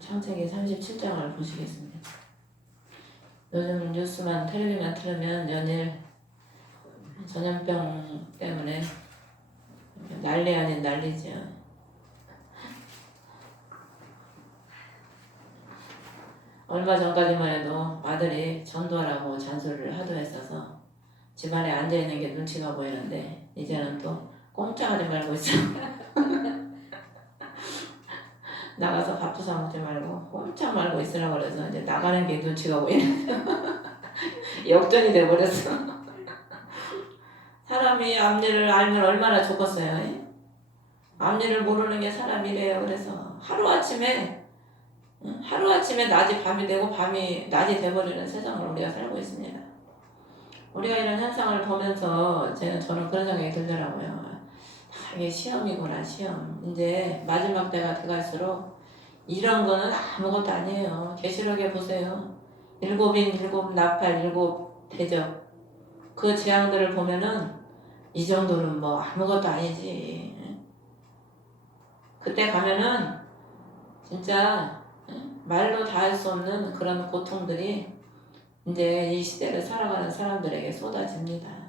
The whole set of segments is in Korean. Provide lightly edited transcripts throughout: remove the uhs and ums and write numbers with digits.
창세기 37장을 보시겠습니다. 요즘 뉴스만 텔레비만 틀으면 연일 전염병 때문에 난리 아닌 난리죠. 얼마 전까지만 해도 아들이 전도하라고 잔소리를 하도 했어서 집안에 앉아있는 게 눈치가 보이는데 이제는 또 꼼짝하지 말고 있어. 나가서 밥도 사 먹지 말고 꼼짝 말고 있으라고 그래서 이제 나가는 게 눈치가 보이는 역전이 돼버렸어. 사람이 앞일을 알면 얼마나 좋겠어요. 앞일을 모르는 게 사람이래요. 그래서 하루아침에 낮이 밤이 되고 밤이 낮이 돼버리는 세상을 우리가 살고 있습니다. 우리가 이런 현상을 보면서 저는 그런 생각이 들더라고요. 이게 시험이구나, 시험. 이제 마지막 때가 돼갈수록 이런 거는 아무것도 아니에요. 계시록에 보세요. 7인 7 나팔 7 대접. 그 재앙들을 보면은 이 정도는 뭐 아무것도 아니지. 그때 가면은 진짜 말로 다 할 수 없는 그런 고통들이 이제 이 시대를 살아가는 사람들에게 쏟아집니다.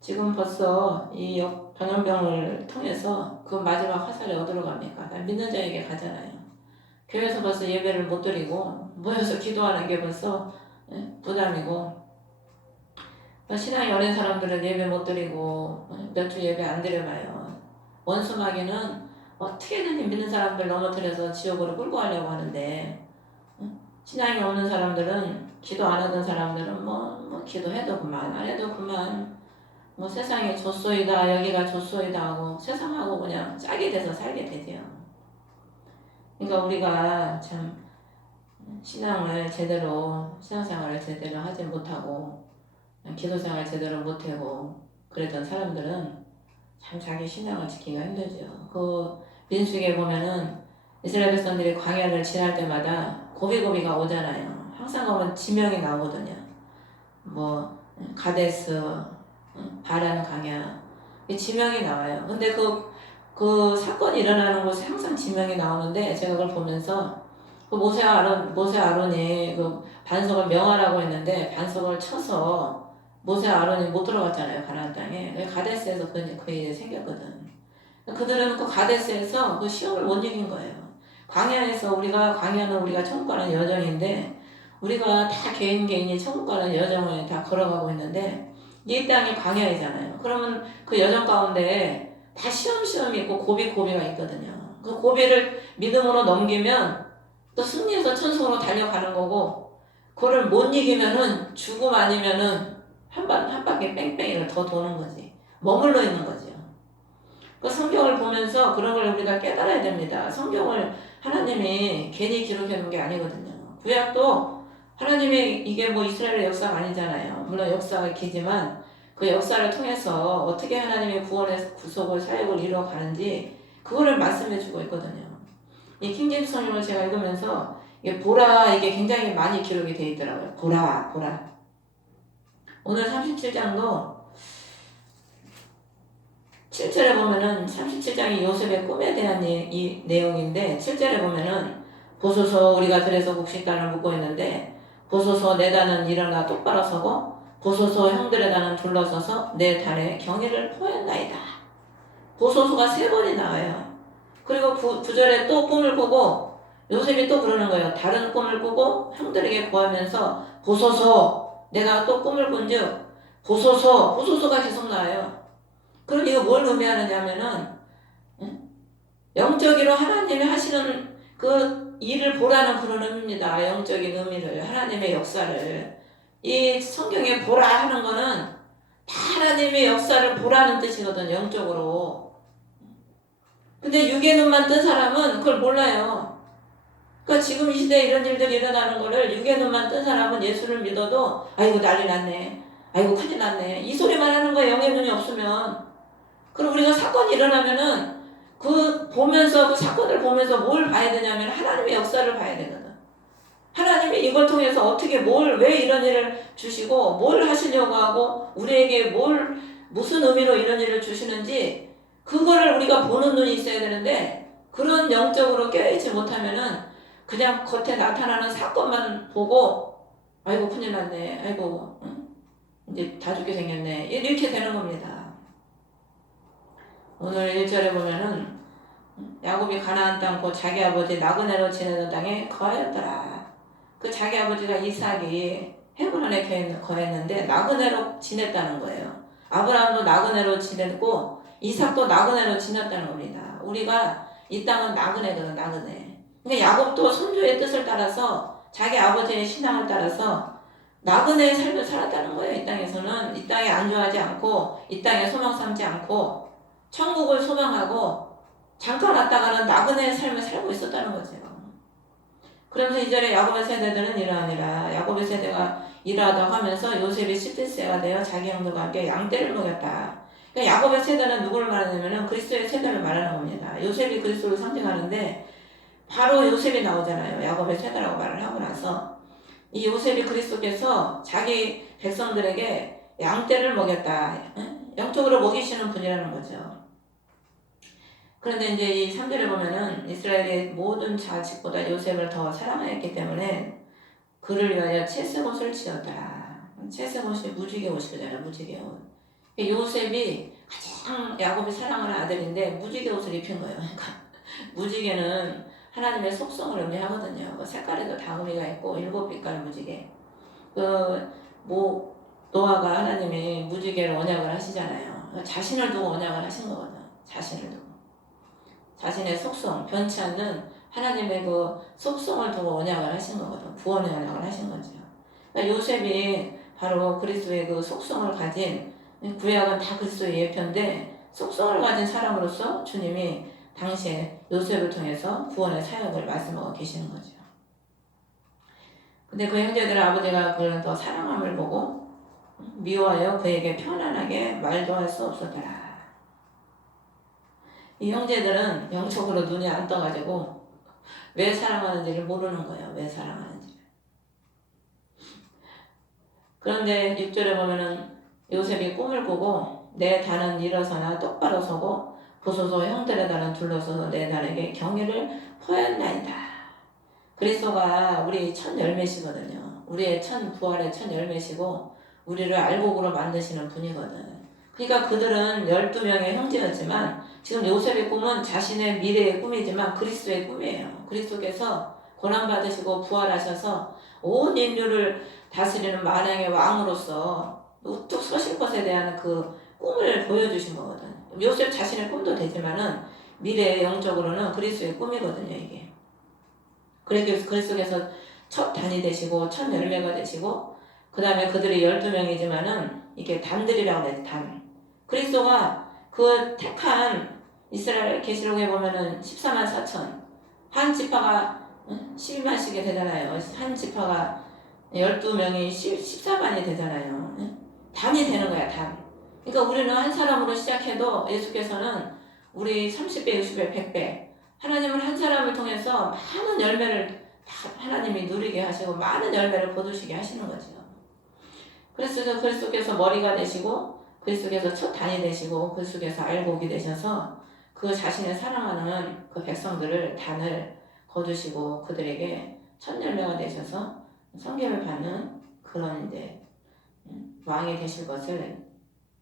지금 벌써 이 전염병을 통해서 그 마지막 화살이 어디로 갑니까? 믿는 자에게 가잖아요. 교회에서 벌써 예배를 못 드리고 모여서 기도하는 게 벌써 부담이고, 신앙이 어린 사람들은 예배 못 드리고 몇 주 예배 안 드려봐요. 원수마귀는 어떻게든 믿는 사람들 넘어뜨려서 지옥으로 끌고 가려고 하는데, 신앙이 없는 사람들은, 기도 안 하던 사람들은 뭐 기도해도 그만 안 해도 그만, 뭐 세상이 좋소이다 여기가 좋소이다 하고 세상하고 그냥 짜게 돼서 살게 되죠. 그러니까 우리가 참 신앙생활을 제대로 하지 못하고 기도생활 제대로 못하고 그랬던 사람들은 참 자기 신앙을 지키기가 힘들죠. 그 민수기에 보면은 이스라엘 백성들이 광야를 지날 때마다 고비고비가 오잖아요. 항상 가면 지명이 나오거든요. 뭐 가데스, 바란 광야, 지명이 나와요. 근데 그 사건이 일어나는 곳에 항상 지명이 나오는데, 제가 그걸 보면서 그 모세 아론이 그 반석을 명하라고 했는데 반석을 쳐서 모세 아론이 못 들어갔잖아요, 가나안 땅에. 가데스에서 그 일이 생겼거든. 그들은 그 가데스에서 그 시험을 못 이긴 거예요. 광야는 우리가 천국 가는 여정인데, 우리가 다 개인이 천국 가는 여정을 다 걸어가고 있는데, 이 땅이 광야이잖아요. 그러면 그 여정 가운데 다 시험이 있고 고비가 있거든요. 그 고비를 믿음으로 넘기면 또 승리해서 천국으로 달려가는 거고, 그걸 못 이기면은 죽음 아니면은 한 바퀴 뺑뺑이를 더 도는 거지. 머물러 있는 거죠. 그 성경을 보면서 그런 걸 우리가 깨달아야 됩니다. 성경을 하나님이 괜히 기록해 놓은 게 아니거든요. 구약도 하나님이 이게 뭐 이스라엘의 역사가 아니잖아요. 물론 역사가 기지만 그 역사를 통해서 어떻게 하나님의 구원의 구속을 사역을 이루어가는지 그거를 말씀해 주고 있거든요. 이 킹제임스 성경을 제가 읽으면서 이게 보라, 이게 굉장히 많이 기록이 되어 있더라고요. 보라. 오늘 37장도 7절에 보면은 37장이 요셉의 꿈에 대한 이 내용인데, 7절에 보면은 보소서 우리가 들에서 곡식단을 묻고 있는데, 보소서 내 단은 일어나 똑바로 서고 보소서 형들의 단은 둘러서서 내 단에 경의를 포했나이다. 보소서가 3번이 나와요. 그리고 9절에 또 꿈을 꾸고 요셉이 또 그러는 거예요. 다른 꿈을 꾸고 형들에게 구하면서 보소서 내가 또 꿈을 꾼즉 보소서가 계속 나와요. 그럼 이거 뭘 의미하느냐면은 영적으로 하나님이 하시는 그 일을 보라는 그런 의미입니다. 영적인 의미를, 하나님의 역사를. 이 성경에 보라 하는 거는 다 하나님의 역사를 보라는 뜻이거든요, 영적으로. 근데 육의 눈만 뜬 사람은 그걸 몰라요. 그러니까 지금 이 시대에 이런 일들이 일어나는 거를 육의 눈만 뜬 사람은 예수를 믿어도 아이고 난리 났네, 아이고 큰일 났네, 이 소리만 하는 거예요. 영의 눈이 없으면. 그리고 우리가 사건이 일어나면은 그 사건을 보면서 뭘 봐야 되냐면 하나님의 역사를 봐야 되거든. 하나님이 이걸 통해서 왜 이런 일을 주시고 뭘 하시려고 하고 우리에게 무슨 의미로 이런 일을 주시는지 그거를 우리가 보는 눈이 있어야 되는데, 그런 영적으로 깨어있지 못하면은 그냥 겉에 나타나는 사건만 보고 아이고 큰일 났네, 아이고 응? 이제 다 죽게 생겼네, 이렇게 되는 겁니다. 오늘 1절에 보면은 야곱이 가나안 땅 곧 자기 아버지 나그네로 지내던 땅에 거하였더라. 그 자기 아버지가 이삭이 헤브론에 거했는데 나그네로 지냈다는 거예요. 아브라함도 나그네로 지냈고 이삭도 나그네로 지냈다는 겁니다. 우리가 이 땅은 나그네거든, 나그네. 그러니까 야곱도 선조의 뜻을 따라서 자기 아버지의 신앙을 따라서 나그네의 삶을 살았다는 거예요. 이 땅에서는 이 땅에 안주하지 않고 이 땅에 소망 삼지 않고 천국을 소망하고 잠깐 왔다가는 나그네의 삶을 살고 있었다는 거죠. 그러면서 이절에 야곱의 세대들은 이러하니라. 야곱의 세대가 이러하다고 하면서 요셉이 11세가 되어 자기 형들과 함께 양떼를 먹였다. 그러니까 야곱의 세대는 누구를 말하냐면 그리스도의 세대를 말하는 겁니다. 요셉이 그리스도를 상징하는데 바로 요셉이 나오잖아요. 야곱의 세대라고 말을 하고 나서 이 요셉이 그리스도께서 자기 백성들에게 양떼를 먹였다. 영적으로 먹이시는 분이라는 거죠. 그런데 이제 이 3절에 보면은 이스라엘의 모든 자식보다 요셉을 더 사랑하였기 때문에 그를 위하여 채색옷을 지었더라. 채색옷이 무지개 옷이잖아요. 무지개 옷. 요셉이 가장 야곱이 사랑하는 아들인데 무지개 옷을 입힌 거예요. 그러니까 무지개는 하나님의 속성을 의미하거든요. 그 색깔에도 다 의미가 있고 7빛깔 무지개. 노아가 하나님이 무지개를 언약을 하시잖아요. 그러니까 자신을 두고 언약을 하신 거거든. 자신을 두고. 자신의 속성, 변치 않는 하나님의 그 속성을 두고 언약을 하신 거거든. 구원의 언약을 하신 거죠. 그러니까 요셉이 바로 그리스도의 그 속성을 가진, 구약은 다 그리스도의 예표인데 속성을 가진 사람으로서 주님이 당시에 요셉을 통해서 구원의 사역을 말씀하고 계시는 거죠. 근데 그 형제들 아버지가 그를 더 사랑함을 보고 미워하여 그에게 편안하게 말도 할 수 없었더라. 이 형제들은 영적으로 눈이 안 떠가지고 왜 사랑하는지를 모르는 거예요. 왜 사랑하는지. 그런데 6절에 보면은 요셉이 꿈을 꾸고 내 단은 일어서나 똑바로 서고 보소서 형들의 단은 둘러서서 내 단에게 경의를 표했나이다. 그리스도가 우리 첫 열매시거든요. 우리의 첫 부활의 첫 열매시고 우리를 알곡으로 만드시는 분이거든. 그러니까 그들은 12명의 형제였지만 지금 요셉의 꿈은 자신의 미래의 꿈이지만 그리스도의 꿈이에요. 그리스도께서 고난받으시고 부활하셔서 온 인류를 다스리는 만왕의 왕으로서 우뚝 서실 것에 대한 그 꿈을 보여주신 거거든. 요셉 자신의 꿈도 되지만은 미래의 영적으로는 그리스도의 꿈이거든요, 이게. 그래서 그리스도께서 첫 단이 되시고 첫 열매가 되시고 그 다음에 그들이 12명이지만은 이게 단들이라고 해요, 단. 그리스도가 그 택한 이스라엘 계시록에 보면은 14만 4천 한 지파가 12만씩이 되잖아요. 한 지파가 12명이 14만이 되잖아요. 단이 되는 거야, 단. 그러니까 우리는 한 사람으로 시작해도 예수께서는 우리 30배, 60배, 100배 하나님은 한 사람을 통해서 많은 열매를 하나님이 누리게 하시고 많은 열매를 거두시게 하시는 거죠. 그래서 그리스도께서 머리가 되시고 그리스도께서 첫 단이 되시고 그리스도께서 알곡이 되셔서 그 자신의 사랑하는 그 백성들을 단을 거두시고 그들에게 첫 열매가 되셔서 성결을 받는 그런 이제 왕이 되실 것을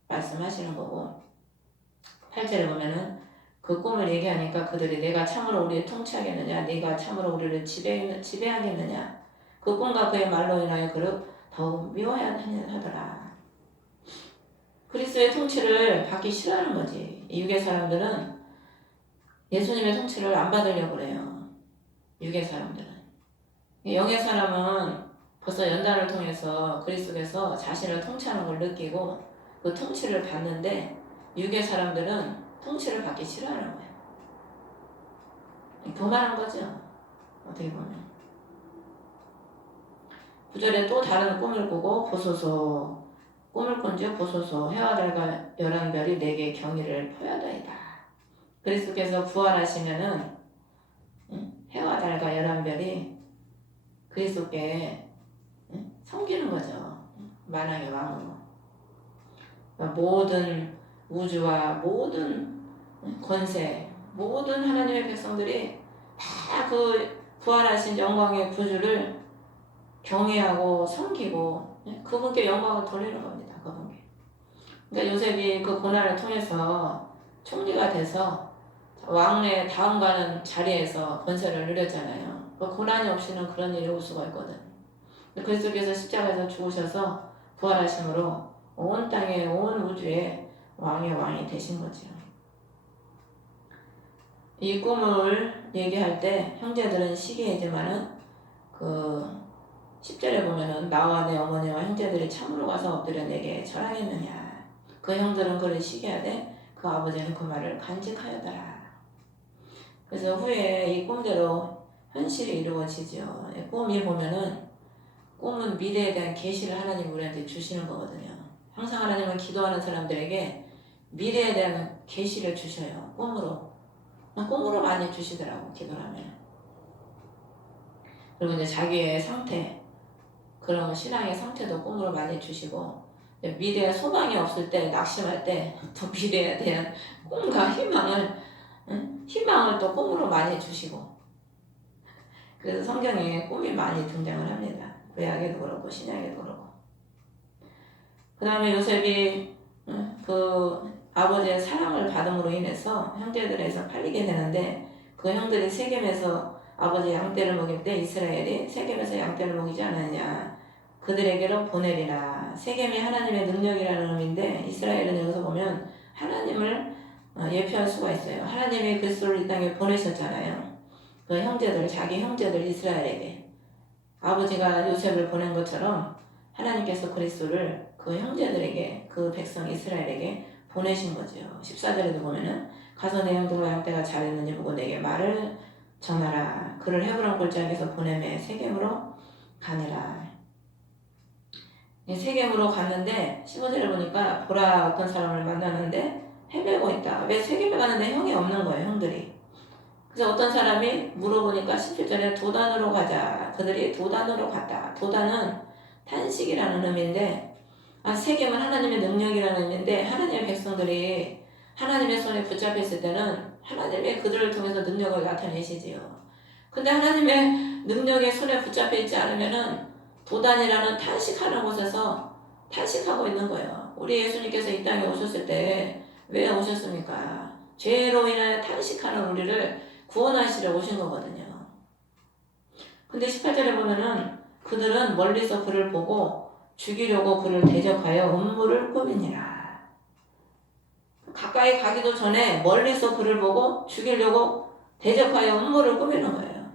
말씀하시는 거고 8절에 보면은 그 꿈을 얘기하니까 그들이 내가 참으로 우리를 통치하겠느냐 네가 참으로 우리를 지배하겠느냐 그 꿈과 그의 말로 인하여 그를 더욱 미워하더라. 그리스도의 통치를 받기 싫어하는 거지. 육의 사람들은 예수님의 통치를 안 받으려고 그래요. 육의 사람들은. 영의 사람은 벌써 연단을 통해서 그리스도께서 자신을 통치하는 걸 느끼고 그 통치를 받는데 육의 사람들은 통치를 받기 싫어하는 거예요. 교만한 거죠. 어떻게 보면. 9절에 또 다른 꿈을 꾸고 보소서 꿈을 꾼즉 보소서 해와 달과 열한 별이 내게 경의를 표하더이다. 그리스도께서 부활하시면은 해와 달과 열한 별이 그리스도께 섬기는 거죠. 만왕의 왕으로. 그러니까 모든 우주와 모든 권세, 모든 하나님의 백성들이 다 그 부활하신 영광의 구주를 경외하고 섬기고 그분께 영광을 돌리는 겁니다. 그분께. 그러니까 요셉이 그 고난을 통해서 총리가 돼서 왕의 다음 가는 자리에서 권세를 누렸잖아요. 그 고난이 없이는 그런 일이 올 수가 있거든. 그리스도께서 십자가에서 죽으셔서 부활하심으로 온 땅에 온 우주에 왕의 왕이 되신 거죠. 이 꿈을 얘기할 때 형제들은 시기이지만은 그 10절에 보면은 나와 내 어머니와 형제들이 참으로 가서 엎드려 내게 절하겠느냐. 그 형들은 그를 시기하되 그 아버지는 그 말을 간직하여더라. 그래서 후에 이 꿈대로 현실이 이루어지죠. 꿈이 보면은 꿈은 미래에 대한 계시를 하나님 우리한테 주시는 거거든요. 항상 하나님은 기도하는 사람들에게 미래에 대한 계시를 주셔요. 꿈으로 많이 주시더라고, 기도를 하면. 그리고 이제 자기의 상태, 그런 신앙의 상태도 꿈으로 많이 주시고, 미래에 소망이 없을 때, 낙심할 때, 또 미래에 대한 꿈과 희망을 또 꿈으로 많이 주시고. 그래서 성경에 꿈이 많이 등장을 합니다. 구약에도 그렇고, 신약에도 그렇고. 그 다음에 요셉이 그 아버지의 사랑을 받음으로 인해서 형제들에서 팔리게 되는데, 그 형들이 세겜에서 아버지 양떼를 먹일 때 이스라엘이 세겜에서 양떼를 먹이지 않았냐. 그들에게로 보내리라. 세겜이 하나님의 능력이라는 의미인데 이스라엘은 여기서 보면 하나님을 예표할 수가 있어요. 하나님이 그리스도를 이 땅에 보내셨잖아요. 그 형제들, 자기 형제들 이스라엘에게. 아버지가 요셉을 보낸 것처럼 하나님께서 그리스도를 그 형제들에게, 그 백성 이스라엘에게 보내신 거죠. 14절에도 보면은 가서 내 형들과 양떼가 잘했는지 보고 내게 말을 전하라. 그를 헤브론 골짜기에서 보내매 세겜으로 가니라. 세겜으로 갔는데 15절에 보니까 보라 어떤 사람을 만나는데 헤매고 있다. 왜 세겜에 가는데 형이 없는 거예요, 형들이. 그래서 어떤 사람이 물어보니까 17절에 도단으로 가자. 그들이 도단으로 갔다. 도단은 탄식이라는 의미인데, 세겜은 하나님의 능력이라는 의미인데, 하나님의 백성들이 하나님의 손에 붙잡혀 있을 때는 하나님의 그들을 통해서 능력을 나타내시지요. 근데 하나님의 능력의 손에 붙잡혀 있지 않으면은 도단이라는 탄식하는 곳에서 탄식하고 있는 거예요. 우리 예수님께서 이 땅에 오셨을 때 왜 오셨습니까? 죄로 인하여 탄식하는 우리를 구원하시려 오신 거거든요. 근데 18절에 보면은 그들은 멀리서 그를 보고 죽이려고 그를 대적하여 음모를 꾸미니라. 가까이 가기도 전에 멀리서 그를 보고 죽이려고 대적하여 음모를 꾸미는 거예요.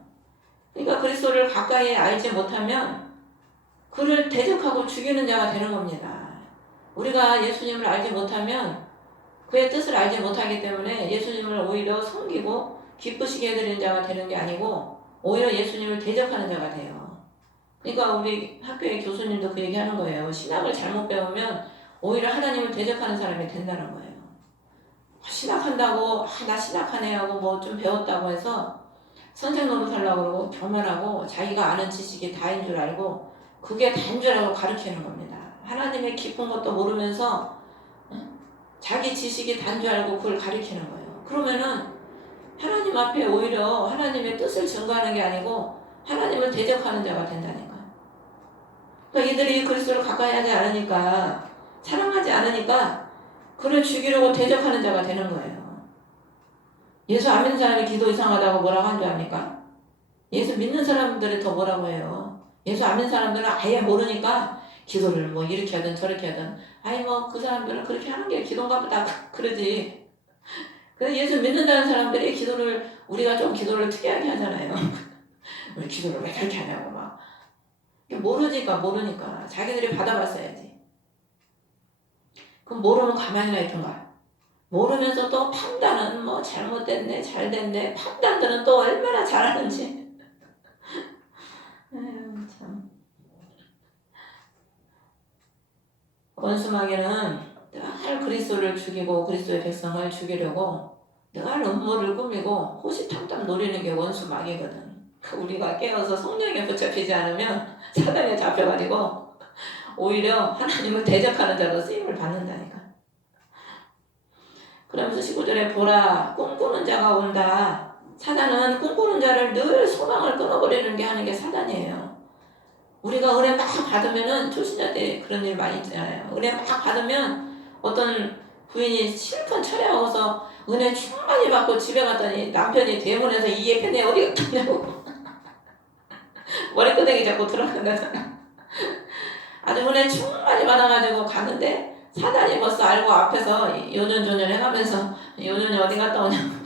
그러니까 그리스도를 가까이 알지 못하면 그를 대적하고 죽이는 자가 되는 겁니다. 우리가 예수님을 알지 못하면 그의 뜻을 알지 못하기 때문에 예수님을 오히려 섬기고 기쁘시게 해드리는 자가 되는 게 아니고 오히려 예수님을 대적하는 자가 돼요. 그러니까 우리 학교의 교수님도 그 얘기하는 거예요. 신학을 잘못 배우면 오히려 하나님을 대적하는 사람이 된다는 거예요. 신학한다고 나 신학하네 하고 뭐 좀 배웠다고 해서 선생 노릇하려고 그러고 교만하고 자기가 아는 지식이 다인 줄 알고 그게 다인 줄 알고 가르치는 겁니다. 하나님의 깊은 것도 모르면서 자기 지식이 다인 줄 알고 그걸 가르치는 거예요. 그러면은 하나님 앞에 오히려 하나님의 뜻을 증거하는 게 아니고 하나님을 대적하는 자가 된다니까요. 그러니까 이들이 그리스도를 가까이 하지 않으니까, 사랑하지 않으니까 그를 죽이려고 대적하는 자가 되는 거예요. 예수 안 믿는 사람이 기도 이상하다고 뭐라고 한 줄 압니까? 예수 믿는 사람들이 더 뭐라고 해요. 예수 안 믿는 사람들은 아예 모르니까 기도를 뭐 이렇게 하든 저렇게 하든 뭐 그 사람들은 그렇게 하는 게 기도인가 보다 그러지. 그래서 예수 믿는다는 사람들이 우리가 좀 기도를 특이하게 하잖아요. 왜 기도를 왜 그렇게 하냐고 막. 모르니까 자기들이 받아봤어야지. 그럼 모르면 가만히나 있던가. 모르면서 또 판단은 뭐 잘못됐네 잘됐네, 판단들은 또 얼마나 잘하는지. 참. 원수마귀는 늘 그리스도를 죽이고 그리스도의 백성을 죽이려고 늘 음모를 꾸미고 호시탐탐 노리는 게 원수마귀거든. 우리가 깨어서 성령에 붙잡히지 않으면 사단에 잡혀가지고 오히려 하나님을 대적하는 자로 쓰임을 받는다니까. 그러면서 19절에 보라 꿈꾸는 자가 온다. 사단은 꿈꾸는 자를 늘 소망을 끊어버리는 게 하는 게 사단이에요. 우리가 은혜 막 받으면은 초신자 때 그런 일 많이 있잖아요. 은혜 막 받으면 어떤 부인이 실컷 처리하고서 은혜 충만히 받고 집에 갔더니 남편이 대문에서 이 예편에 어디 갔냐고 머리끄댕이 잡고 들어간다잖아. 아주 은혜 충만히 받아가지고 가는데 사단이 벌써 알고 앞에서 요년조년 해가면서 요년이 어디 갔다 오냐고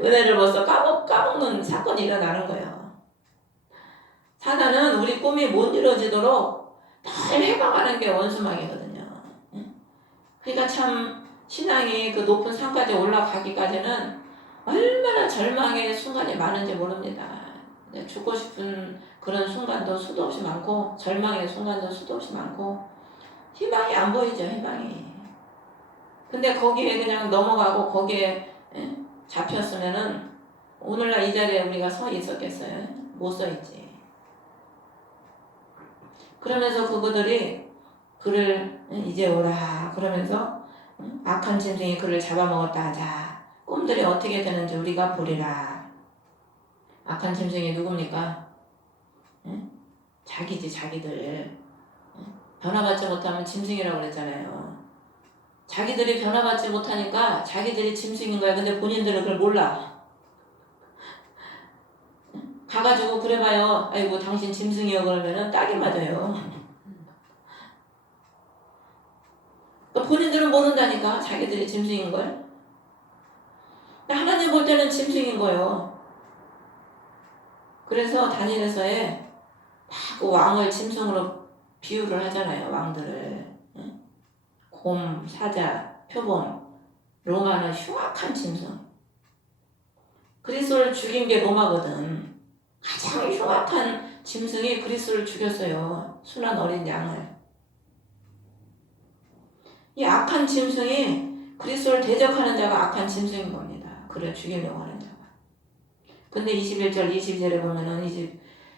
은혜를 벌써 까먹는 사건이 일어나는 거예요. 사단은 우리 꿈이 못 이루어지도록 늘 해방하는 게 원수막이거든요. 그러니까 참 신앙이 그 높은 산까지 올라가기까지는 얼마나 절망의 순간이 많은지 모릅니다. 죽고 싶은 그런 순간도 수도 없이 많고 절망의 순간도 수도 없이 많고 희망이 안 보이죠. 희망이. 근데 거기에 그냥 넘어가고 거기에 잡혔으면은 오늘날 이 자리에 우리가 서 있었겠어요? 못 서 있지. 그러면서 그들이 그를 이제 오라 그러면서 악한 짐승이 그를 잡아먹었다 하자. 꿈들이 어떻게 되는지 우리가 보리라. 악한 짐승이 누굽니까? 자기지 자기들. 변화받지 못하면 짐승이라고 그랬잖아요. 자기들이 변화받지 못하니까 자기들이 짐승인 거야. 근데 본인들은 그걸 몰라. 가가지고 그래봐요. 아이고 당신 짐승이요 그러면은 딱이 맞아요. 본인들은 모른다니까 자기들이 짐승인 걸. 하나님 볼 때는 짐승인 거예요. 그래서 다니엘서에 그 왕을 짐승으로 비유를 하잖아요. 왕들을. 곰, 사자, 표범, 로마는 흉악한 짐승. 그리스도를 죽인 게 로마거든. 가장 흉악한 짐승이 그리스도를 죽였어요. 순한 어린 양을. 이 악한 짐승이 그리스도를 대적하는 자가 악한 짐승인 겁니다. 그를 죽이려고 하는 자가. 근데 21절, 22절에 보면은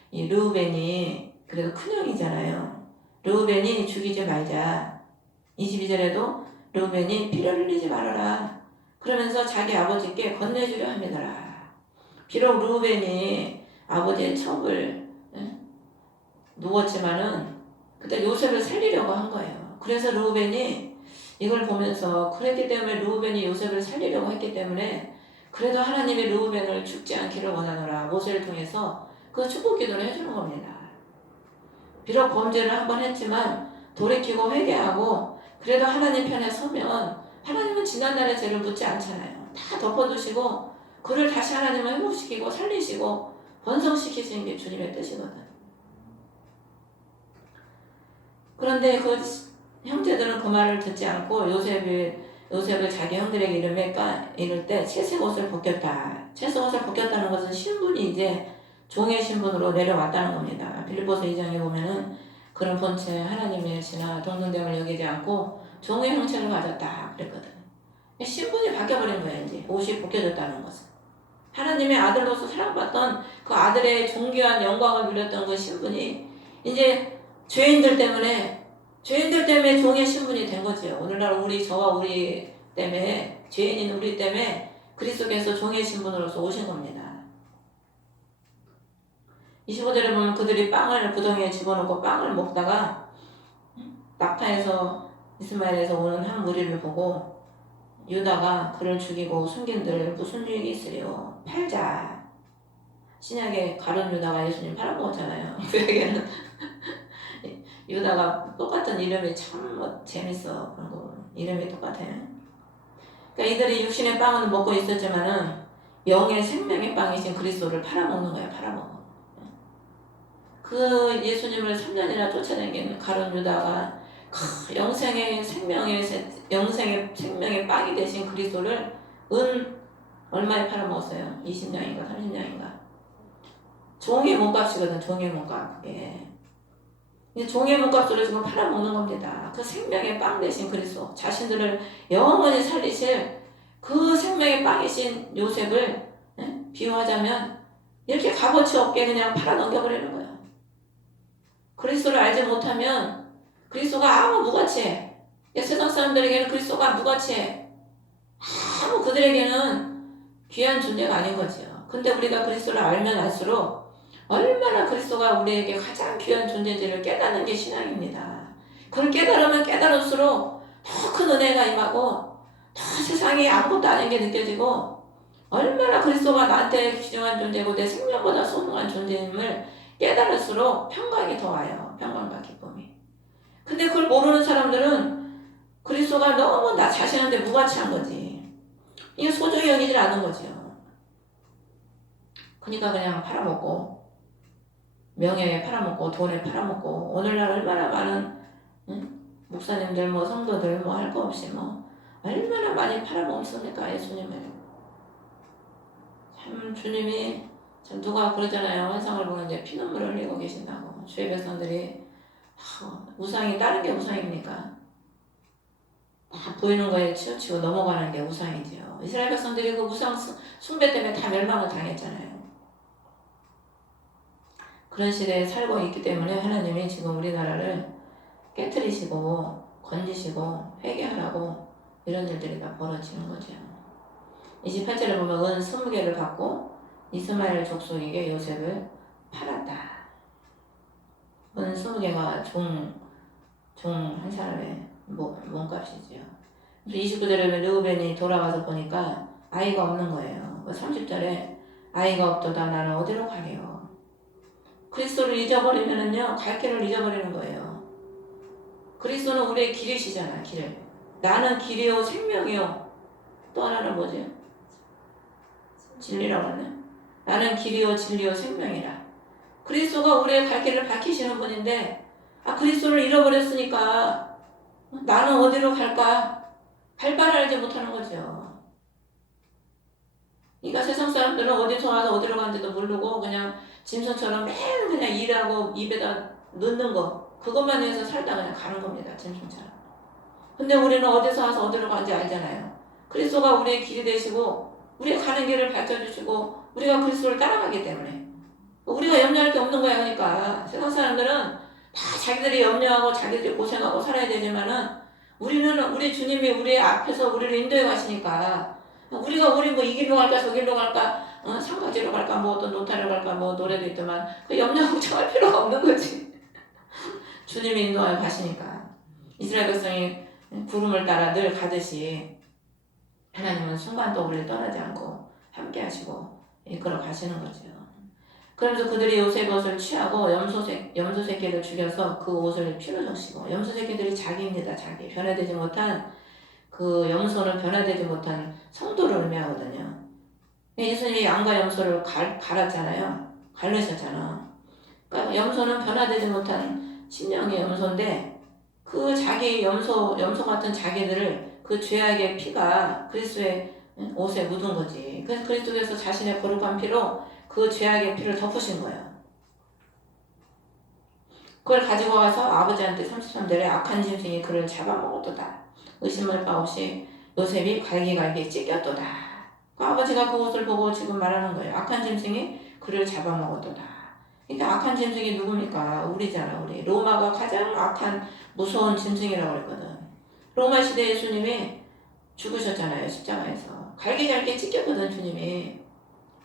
이 르우벤이 그래도 큰형이잖아요. 르우벤이 죽이지 말자. 22절에도 르우벤이 피를 흘리지 말아라. 그러면서 자기 아버지께 건네주려 합니다. 비록 르우벤이 아버지의 첩을 누웠지만은 그때 요셉을 살리려고 한 거예요. 그래서 르우벤이 이걸 보면서 그랬기 때문에 르우벤이 요셉을 살리려고 했기 때문에 그래도 하나님이 르우벤을 죽지 않기를 원하노라. 모세를 통해서 그 축복 기도를 해주는 겁니다. 비록 범죄를 한번 했지만 돌이키고 회개하고 그래도 하나님 편에 서면 하나님은 지난날의 죄를 묻지 않잖아요. 다 덮어두시고 그를 다시 하나님을 회복시키고 살리시고 번성시키시는 게 주님의 뜻이거든. 그런데 그 형제들은 그 말을 듣지 않고 요셉을 자기 형들에게 이를 때 채색 옷을 벗겼다. 채색 옷을 벗겼다는 것은 신분이 이제 종의 신분으로 내려왔다는 겁니다. 빌립보서 2장에 보면은 그런 본체 하나님의 신하 동등됨을 여기지 않고 종의 형체를 가졌다 그랬거든. 신분이 바뀌어버린 거야. 이제 옷이 벗겨졌다는 것은 하나님의 아들로서 사랑받던 그 아들의 존귀한 영광을 누렸던 그 신분이 이제 죄인들 때문에 종의 신분이 된 거죠. 오늘날 저와 우리 때문에 죄인인 우리 때문에 그리스도께서 종의 신분으로서 오신 겁니다. 25절에 보면 그들이 빵을 구덩이에 집어넣고 빵을 먹다가 낙타에서 이스마엘에서 오는 한 무리를 보고 유다가 그를 죽이고 숨긴들 무슨 유익이 있으리요. 팔자. 신약에 가룟 유다가 예수님 팔아먹었잖아요. 그에게는 유다가 똑같은 이름이 참 재밌어. 그런 거 이름이 똑같아요. 그러니까 이들이 육신의 빵은 먹고 있었지만은 영의 생명의 빵이신 그리스도를 팔아먹는 거야. 팔아먹어. 그 예수님을 3년이나 쫓아다니는 가룟 유다가 영생의 생명의 빵이 되신 그리스도를 얼마에 팔아먹었어요? 20냥인가 30냥인가. 종의 몸값이거든. 종의 몸값. 예. 종의 몸값으로 지금 팔아먹는 겁니다. 그 생명의 빵 되신 그리스도, 자신들을 영원히 살리실 그 생명의 빵이신 요셉을 비유하자면 이렇게 값어치 없게 그냥 팔아넘겨버리는 거예요. 그리스도를 알지 못하면 그리스도가 아무 무가치해. 세상 사람들에게는 그리스도가 무가치해. 아무 그들에게는 귀한 존재가 아닌 거지요. 근데 우리가 그리스도를 알면 알수록 얼마나 그리스도가 우리에게 가장 귀한 존재인지를 깨닫는 게 신앙입니다. 그걸 깨달으면 깨달을수록 더 큰 은혜가 임하고 더 세상에 아무것도 아닌 게 느껴지고 얼마나 그리스도가 나한테 귀중한 존재고 내 생명보다 소중한 존재임을 깨달을수록 평강이 더 와요. 평강과 기쁨이. 근데 그걸 모르는 사람들은 그리스도가 너무 나 자신한테 무가치한 거지. 이게 소중히 여기질 않는 거지요. 그러니까 그냥 팔아먹고 명예에 팔아먹고 돈에 팔아먹고 오늘날 얼마나 많은 목사님들 뭐 성도들 뭐 할 거 없이 뭐 얼마나 많이 팔아먹습니까 예수님을. 참 주님이 참 누가 그러잖아요. 환상을 보는데 피눈물을 흘리고 계신다고. 주의 백성들이 우상이 다른 게 우상입니까? 다 보이는 거에 치우치고 넘어가는 게 우상이지요. 이스라엘 백성들이 그 우상 숭배 때문에 다 멸망을 당했잖아요. 그런 시대에 살고 있기 때문에 하나님이 지금 우리나라를 깨트리시고 건지시고 회개하라고 이런 일들이 다 벌어지는 거죠. 28절에 보면 은 20개를 받고 이스마엘 족속에게 요셉을 팔았다. 은 20개가 종 한 사람의 몸값이지요. 29절에 르우벤이 돌아와서 보니까 아이가 없는 거예요. 30절에 아이가 없도다 나는 어디로 가게요. 그리스도를 잊어버리면은요 갈 길을 잊어버리는 거예요. 그리스도는 우리의 길이시잖아. 길을. 나는 길이요 생명이요. 또 하나는 뭐지? 진리라고 하네. 나는 길이요 진리요 생명이라. 그리스도가 우리의 갈 길을 밝히시는 분인데 그리스도를 잃어버렸으니까 나는 어디로 갈까? 갈 바를 알지 못하는 거죠. 그러니까 세상 사람들은 어디서 와서 어디로 가는지도 모르고 그냥 짐승처럼 매일 그냥 일하고 입에다 넣는 거 그것만 위해서 살다 그냥 가는 겁니다. 짐승처럼. 근데 우리는 어디서 와서 어디로 가는지 알잖아요. 그리스도가 우리의 길이 되시고 우리가 가는 길을 밝혀주시고 우리가 그리스도를 따라가기 때문에 우리가 염려할 게 없는 거야. 그러니까 세상 사람들은 다 자기들이 염려하고 자기들이 고생하고 살아야 되지만은 우리는 우리 주님이 우리 앞에서 우리를 인도해 가시니까 우리 뭐 이 길로 갈까 저 길로 갈까 상가지로 갈까 뭐 어떤 노타로 갈까 뭐 노래도 있지만 그 염려 걱정할 필요가 없는 거지. 주님이 인도하여 가시니까 이스라엘 백성이 구름을 따라 늘 가듯이 하나님은 순간도 우리를 떠나지 않고 함께 하시고 이끌어 가시는 거죠. 그러면서 그들이 요셉 옷을 취하고 염소 새끼를 죽여서 그 옷을 피로 적시고 염소 새끼들이 자기입니다. 자기. 변화되지 못한 그 염소는 변화되지 못한 성도를 의미하거든요. 예수님이 양과 염소를 갈았잖아요. 갈르셨잖아. 그러니까 염소는 변화되지 못한 심령의 염소인데 그 자기 염소 같은 자기들을 그 죄악의 피가 그리스도의 옷에 묻은 거지. 그래서 그리스도께서 자신의 거룩한 피로 그 죄악의 피를 덮으신 거예요. 그걸 가지고 와서 아버지한테 33절에 악한 짐승이 그를 잡아먹었도다. 의심할 바 없이 요셉이 갈기갈기 찢겼도다. 그 아버지가 그 옷을 보고 지금 말하는 거예요. 악한 짐승이 그를 잡아먹었도다. 그러니까 악한 짐승이 누굽니까? 우리잖아. 우리 로마가 가장 악한 무서운 짐승이라고 그랬거든. 로마 시대 예수님이 죽으셨잖아요. 십자가에서. 갈기갈기 찢겼거든.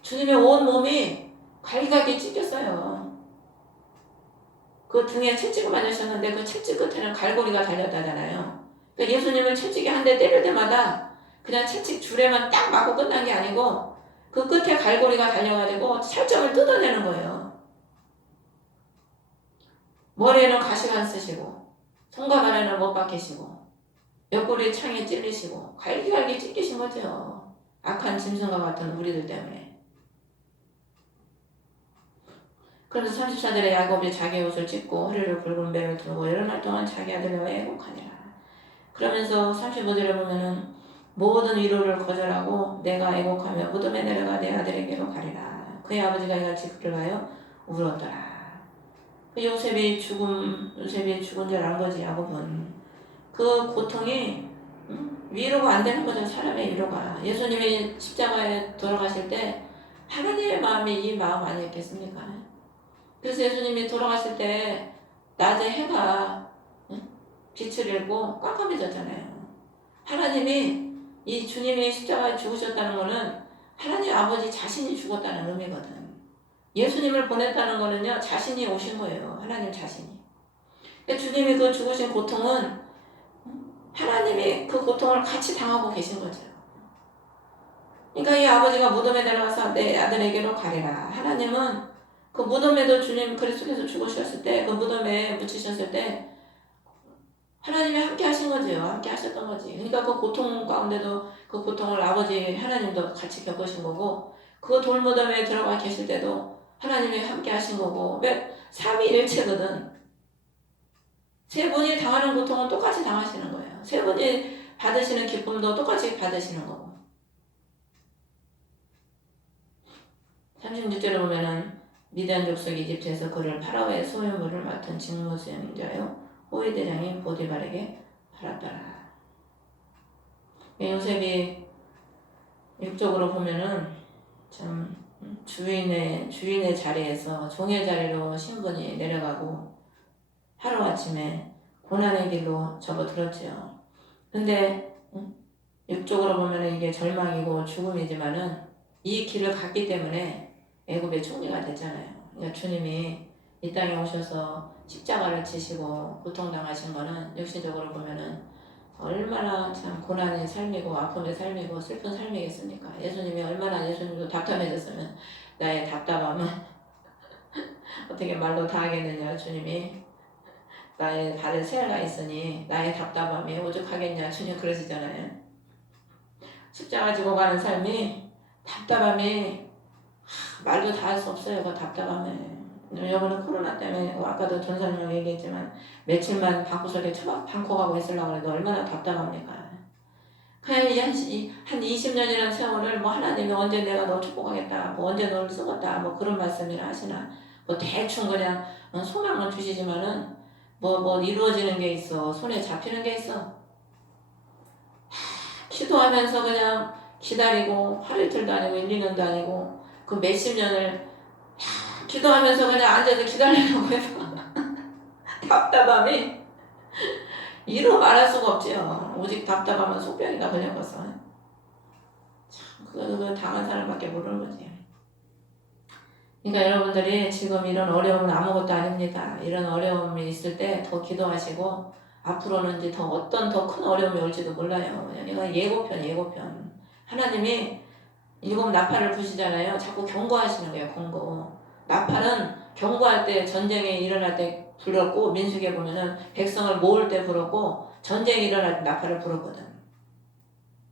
주님의 온 몸이 갈기갈기 찢겼어요. 그 등에 채찍을 맞으셨는데 그 채찍 끝에는 갈고리가 달렸다잖아요. 그러니까 예수님을 채찍이 한 대 때릴 때마다 그냥 채찍 줄에만 딱 맞고 끝난 게 아니고 그 끝에 갈고리가 달려가지고 살점을 뜯어내는 거예요. 머리에는 가시관 쓰시고 손가발에는 못 박히시고 옆구리에 창에 찔리시고 갈기갈기 찢기신 거죠. 악한 짐승과 같은 우리들 때문에. 그래서 34절에 야곱이 자기 옷을 찢고 허리를 굵은 배를 들고 여러 날 동안 자기 아들과 애곡하니라. 그러면서 35절에 보면은 모든 위로를 거절하고 내가 애곡하며 무덤에 내려가 내 아들에게로 가리라. 그의 아버지가 이같이 그를 하여 울었더라. 요셉이 죽은 줄 안 거지. 야곱은 그 고통이 위로가 안 되는 거죠. 사람의 위로가. 예수님이 십자가에 돌아가실 때 하나님의 마음이 이 마음 아니었겠습니까? 그래서 예수님이 돌아가실 때 낮에 해가 빛을 잃고 깜깜해졌잖아요. 하나님이 이 주님이 십자가에 죽으셨다는 거는 하나님 아버지 자신이 죽었다는 의미거든. 예수님을 보냈다는 거는요, 자신이 오신 거예요. 하나님 자신이. 주님이 그 죽으신 고통은 하나님이 그 고통을 같이 당하고 계신 거죠. 그러니까 이 아버지가 무덤에 내려가서 내 아들에게로 가리라. 하나님은 그 무덤에도 주님 그리스도께서 죽으셨을 때, 그 무덤에 묻히셨을 때 하나님이 함께 하신 거죠. 함께 하셨던 거지. 그러니까 그 고통 가운데도 그 고통을 아버지 하나님도 같이 겪으신 거고, 그 돌무덤에 들어가 계실 때도 하나님이 함께 하신 거고, 왜? 삼위일체거든. 세 분이 당하는 고통은 똑같이 당하시는 거예요. 세 분이 받으시는 기쁨도 똑같이 받으시는 거고. 36절에 보면은 미디안 족속 이집트에서 그를 파라오의 소유물을 맡은 직무 수행자요 호위 대장인 보디발에게 팔았더라. 요셉이 육적으로 보면은 참 주인의 자리에서 종의 자리로 신분이 내려가고 하루아침에 고난의 길로 접어들었지요. 근데 육적으로 보면은 이게 절망이고 죽음이지만은 이 길을 갔기 때문에 애굽의 총리가 됐잖아요. 그러니까 주님이 이 땅에 오셔서 십자가를 지시고 고통당하신 거는 역시적으로 보면은 얼마나 참 고난의 삶이고 아픔의 삶이고 슬픈 삶이겠습니까? 예수님이 얼마나 예수님도 답답해졌으면 나의 답답함은 어떻게 말로 다 하겠느냐. 주님이 나의 발에 새가 있으니 나의 답답함이 오죽하겠냐. 주님 그러시잖아요. 십자가 지고 가는 삶이 답답함이 말도 다 할 수 없어요. 그 답답함에. 여러분은 코로나 때문에 아까도 전사님 얘기했지만 며칠만 방구석에 방콕하고 있으려고 해도 얼마나 답답합니까? 그냥 한 20년이라는 세월을 뭐 하나님이 언제 내가 너 축복하겠다, 뭐 언제 너를 쓰겠다, 뭐 그런 말씀이나 하시나, 뭐 대충 그냥 소망을 주시지만은 뭐 이루어지는 게 있어, 손에 잡히는 게 있어. 기도하면서 그냥 기다리고 하루 이틀도 아니고 1, 2년도 아니고 그 몇십 년을 기도하면서 그냥 앉아서 기다리려고 해서 답답함이 이루 말할 수가 없지요. 오직 답답하면 속병이가 걸려서 참 그거 당한 사람밖에 모르는 거지. 그러니까 여러분들이 지금 이런 어려움은 아무것도 아닙니다. 이런 어려움이 있을 때 더 기도하시고 앞으로는 이제 더 어떤 더 큰 어려움이 올지도 몰라요. 이건 예고편. 하나님이 일곱 나팔을 부시잖아요. 자꾸 경고하시는 거예요. 경고. 나팔은 경고할 때 전쟁이 일어날 때 불었고, 민수기에 보면은 백성을 모을 때 불었고 전쟁이 일어날 때 나팔을 불었거든.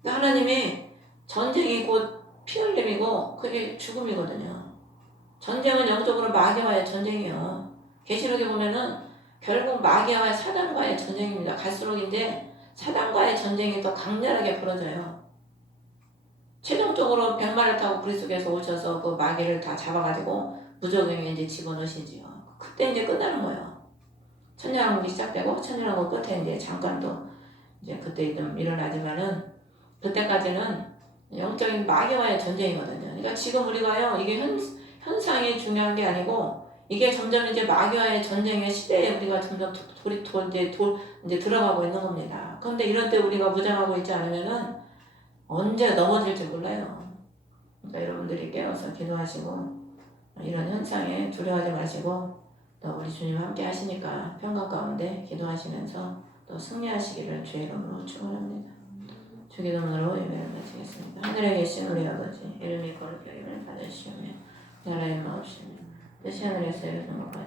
그러니까 하나님이 전쟁이 곧 피 흘림이고 그게 죽음이거든요. 전쟁은 영적으로 마귀와의 전쟁이에요. 계시록에 보면은 결국 마귀와 사단과의 전쟁입니다. 갈수록 이제 사단과의 전쟁이 더 강렬하게 벌어져요. 최종적으로 백마를 타고 그리스도께서 오셔서 그 마귀를 다 잡아가지고 무적행에 이제 집어넣으시지요. 그때 이제 끝나는 거예요. 천년왕국이 시작되고 천년왕국 끝에 이제 잠깐 또 이제 그때 좀 일어나지만은 그때까지는 영적인 마귀와의 전쟁이거든요. 그러니까 지금 우리가요, 이게 현상이 중요한 게 아니고 이게 점점 이제 마귀와의 전쟁의 시대에 우리가 점점 이제 들어가고 있는 겁니다. 그런데 이런 때 우리가 무장하고 있지 않으면은 언제 넘어질지 몰라요. 그러니까 여러분들이 깨어서 기도하시고 이런 현상에 두려워하지 마시고 또 우리 주님 함께 하시니까 평강 가운데 기도하시면서 또 승리하시기를 주의 이름으로 축원합니다. 주기도문으로 예배를 마치겠습니다. 하늘에 계신 우리 아버지 이름이 거룩히 여김을 받으시오며 나라의 마옵시며 뜻이 하늘에서 이루어진 것 같이